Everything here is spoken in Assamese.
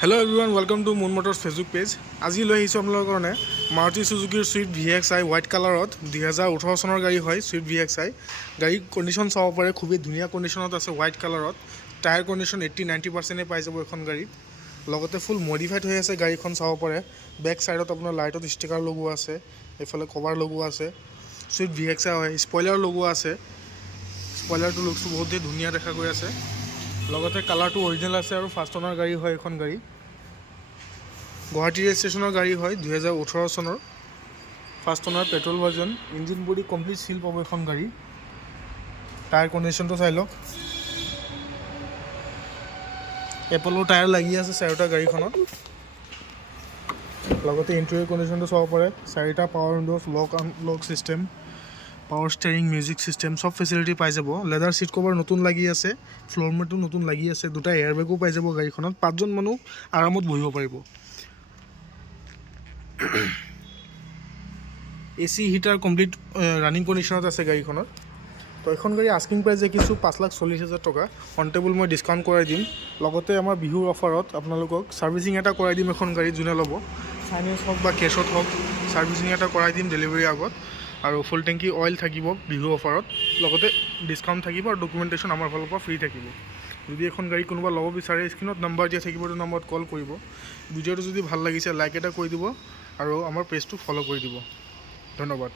Hello' everyone, welcome to moon Motors Facebook page. আজি লৈ আহিছোঁ আপোনালোকৰ কাৰণে মাৰুতি চুজুকিৰ ছুইফ্ট VXI হোৱাইট কালাৰত 2018 চনৰ গাড়ী হয়। ছুইফ্ট VXI গাড়ীৰ কণ্ডিশ্যন চাব পাৰে, খুবেই ধুনীয়া কণ্ডিশ্যনত আছে। হোৱাইট কালাৰত টায়াৰ কণ্ডিশ্যন 80-90% পাই যাব এখন গাড়ীত। লগতে ফুল মডিফাইড হৈ আছে গাড়ীখন চাব পাৰে। বেক চাইডত আপোনাৰ লাইটত ষ্টিকাৰ লগোৱা আছে, এইফালে কভাৰ লগোৱা আছে। ছুইফ্ট VXI হয়, স্পইলাৰ লগোৱা আছে। স্পইলাৰটো লুকছটো বহুতেই ধুনীয়া দেখা গৈ আছে। লগতে কালাৰটো অৰিজিনেল আছে আৰু ফাৰ্ষ্ট অনাৰ গাড়ী হয় এখন গাড়ী। গুৱাহাটী ৰেজিষ্ট্ৰেশ্যনৰ গাড়ী হয়, 2018 চনৰ। First owner petrol version, engine body complete seal পাব এখন গাড়ী। টায়াৰ কণ্ডিশ্যনটো চাই লওক। এপলৰ টায়াৰ লাগি আছে চাৰিটা গাড়ীখনত। লগতে ইণ্টেৰিয়ৰ কণ্ডিশ্যনটো চাব পাৰে। 4টা power windows, lock system, power steering, music system, চব ফেচিলিটি পাই যাব। লেডাৰ ছিট কভাৰ নতুন লাগি আছে, ফ্ল'ৰ মেটো নতুন লাগি আছে। 2টা এয়াৰবেগো পাই যাব গাড়ীখনত। 5জন মানুহ আৰামত বহিব পাৰিব। AC হিটাৰ কমপ্লিট ৰানিং কণ্ডিশ্যনত আছে গাড়ীখনত। তো এখন গাড়ী আস্কিং প্ৰাইচ দেখিছোঁ 5,40,000 টকা। অন টেবল মই ডিছকাউণ্ট কৰাই দিম। লগতে আমাৰ বিহুৰ অফাৰত আপোনালোকক ছাৰ্ভিচিং এটা কৰাই দিম এখন গাড়ী যোনে ল'ব। ফাইনেন্স হওক বা কেছত হওক, ছাৰ্ভিচিং এটা কৰাই দিম ডেলিভাৰীৰ আগত। আৰু ফুল টেংকি অইল থাকিব বিহু অফাৰত। লগতে ডিছকাউণ্ট থাকিব আৰু ডকুমেণ্টেশ্যন আমাৰ ফালৰ পৰা ফ্ৰী থাকিব। যদি এখন গাড়ী কোনোবা ল'ব বিচাৰে, স্ক্ৰীণত নাম্বাৰ দিয়া থাকিব, এইটো নম্বৰত কল কৰিব। ভিডিঅ'টো যদি ভাল লাগিছে লাইক এটা কৰি দিব আৰু আমাৰ পেজটো ফ'ল' কৰি দিব। ধন্যবাদ।